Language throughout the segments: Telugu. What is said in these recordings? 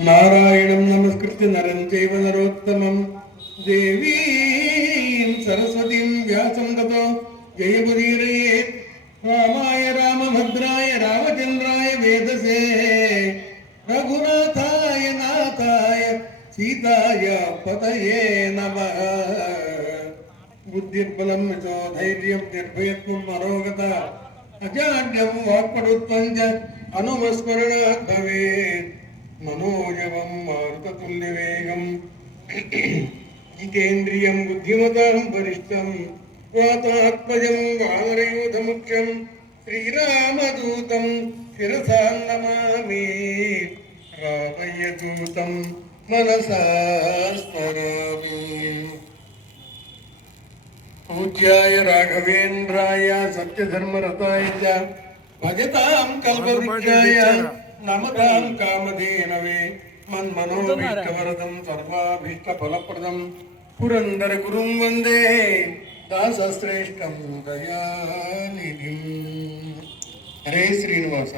నారాయణం నమస్కృత్య నరం చైవ నరోత్తమం. దేవీం సరస్వతీం వ్యాసం తతో. జయముదీరయే రామాయ రామభద్రాయ రామచంద్రాయ వేదసే. రఘునాథాయ నాథాయ సీతాయ పతయే నమ. బుద్ధిర్బలం చో ధైర్యం నిర్భయత్వం మరోగత. అజాడ్యం వాక్పడుత్వం అనుమస్మరణాత్ భవేత్ మనోజవం మారుతతుల్యవేగం జితేంద్రియం బుద్ధిమతాం వరిష్టం వాతాత్మజం వానరయూధముఖ్యం శ్రీరామదూతం శిరసాన్నమామి రామయ్యదూతం మనసా స్మరామి పూజ్యాయ రాఘవేంద్రాయ సత్యధర్మరతాయ చ భజతాం కల్పవృక్షాయ నమతాం కామధేనవే. మన్మనోభీష్టవరదం సర్వాభీష్ట ఫలప్రదం పురందర గురుం వందే దాసశ్రేష్టం దయానిధిం. హరే శ్రీనివాస.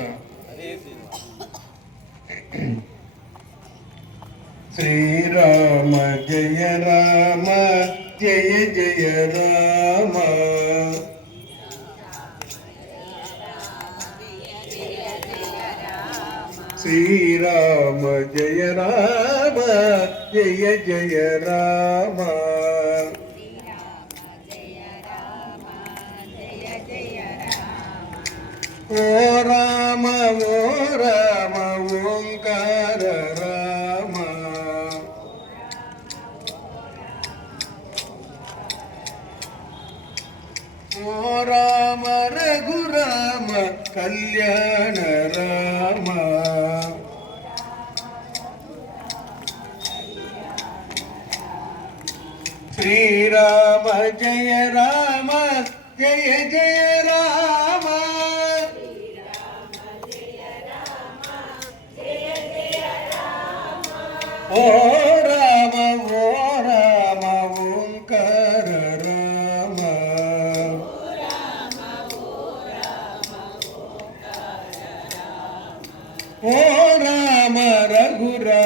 శ్రీరామ జయ రామ జయ జయ రామ. శ్రీరామ జయ రామ జయ జయ రామ. ఓ రామ ఓ రామ ఓంకార రామ. ఓ రామ రఘురామ కళ్యాణ రామ. శ్రీరామ జయ రామ జయ జయ రామ. ఓ రామ ఓ రామ ఓంకార రామ. ఓ రామ రఘురామ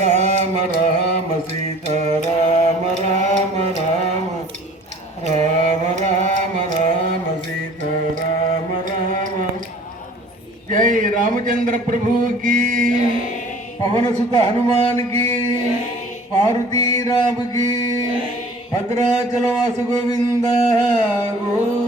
రామ రామ సీత రామ రామ రామ. రామ రామ రామ సీత రామ రామ. జై రామచంద్ర ప్రభుకి పవనసుత హనుమానికి హనుమాన్ పార్వతీరాముకి భద్రాచల వాసు గోవింద గోవింద.